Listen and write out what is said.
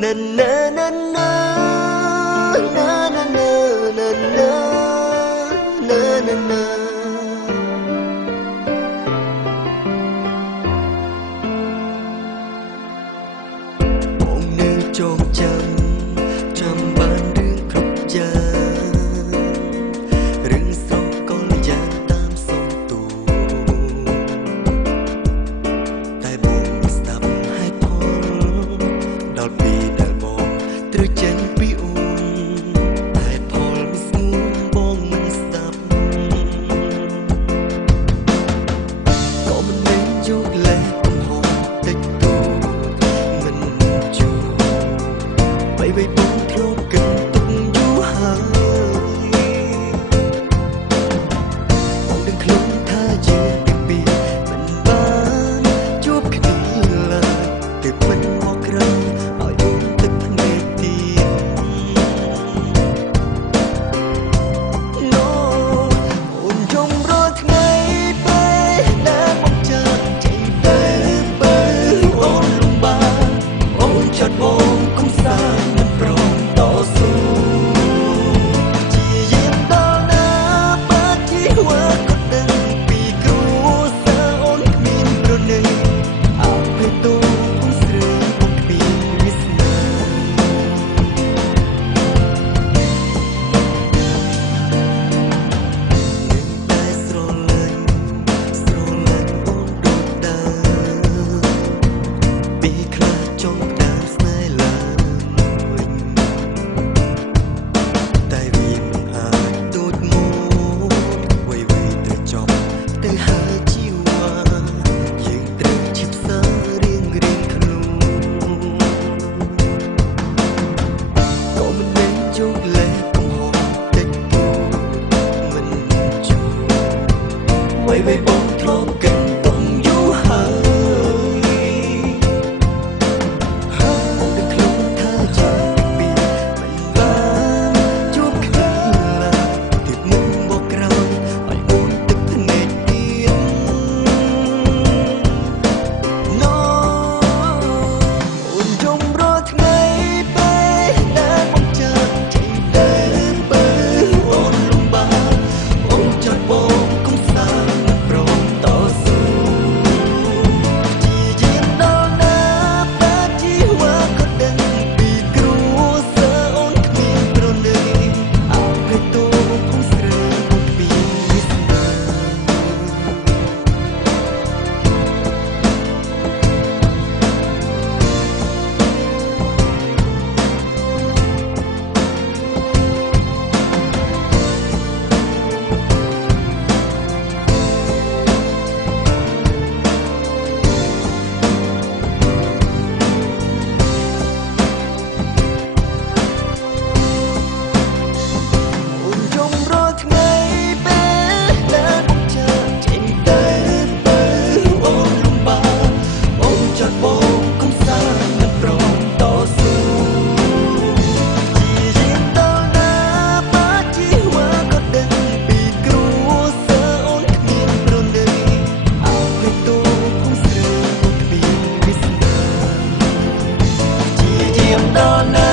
na na na na na na na na na na naបងនៅចងចាំបានរឿងគ្រប់យ៉ាងរឿងស្រស់កលយ៉ាងតាមសំទូតែបងមិនស្ដាប់ហេតុផលដល់ពេលដែលបងត្រូវចេញពីអូនហេតុផលមិនស្ងួនបងមិនស្ដាប់ក៏មិនមែនយកលេសកំហុសតិចតួចមិនជួបីបងធ្លាប់គិតទុកយូរហើយបងដឹងខ្លួនថាយើងទាំងពីរមិនបានជួបគ្នាឡើយទើបមិនមកក្រៅឲ្យអូនទឹកភ្នែកទៀតNo អូនយំរាល់ថ្ងៃពេលដែលមកចាក់ចេញទៅបើអូនលំបាកអូនចាត់បងកុំសាមិនព្រមតស៊ូជាយាមដល់ណាបើជីវ៉ាក៏ដឹងពីគ្រួសារអូនគ្មានប្រណីអភ័យទោសអូនស្រើបងគ្មានវាសនាតែស្រឡាញ់អូនដូចដើមពីខ្លះចង់ផ្ដាំស្នេហ៍ឡើងវិញតែវាមិនអាចទូចមកវៃទៅចប់ទៅហើយជីវ៉ាយើងត្រូវជីផ្សាររៀងខ្លួនក៏មិនមែនយកលេសកំហុសតិចតួចមិនជួវៃបងធ្លាប់គិតទុំយូរហើយបងដឹងខ្លួនថាយើងទាំងពីរមិនបានជួបគ្នាឡើយទើបមិនមកក្រោយឲ្យអូនទឹកភ្នែកទៀត No អូនយំរាល់ថ្ងៃពេលដែលមកចាក់ចេញទៅបើអូនលំបាកអូនចាត់បងកុំសាមិនព្រមតស៊ូជាយាមដល់ណាបើជីវ៉ាក៏ដឹងពីគ្រួសារអូនគ្មានប្រណីអភ័យទោសអូនស្រើបងគ្មានវាសនាអូនយំរាល់ថ្ងៃពេលដែលមកចាក់ចេញទៅបើអូនលំបាកអូនចាត់បងកុំសាមិនព្រមតស៊ូជាយាមដល់ណាបើជីវ៉ាក៏ដឹងពីគ្រួសារអូនគ្មានប្រណីអភ័យទោសអូនស្រើបងគ្មានវាសនាជាយាមដល់ណា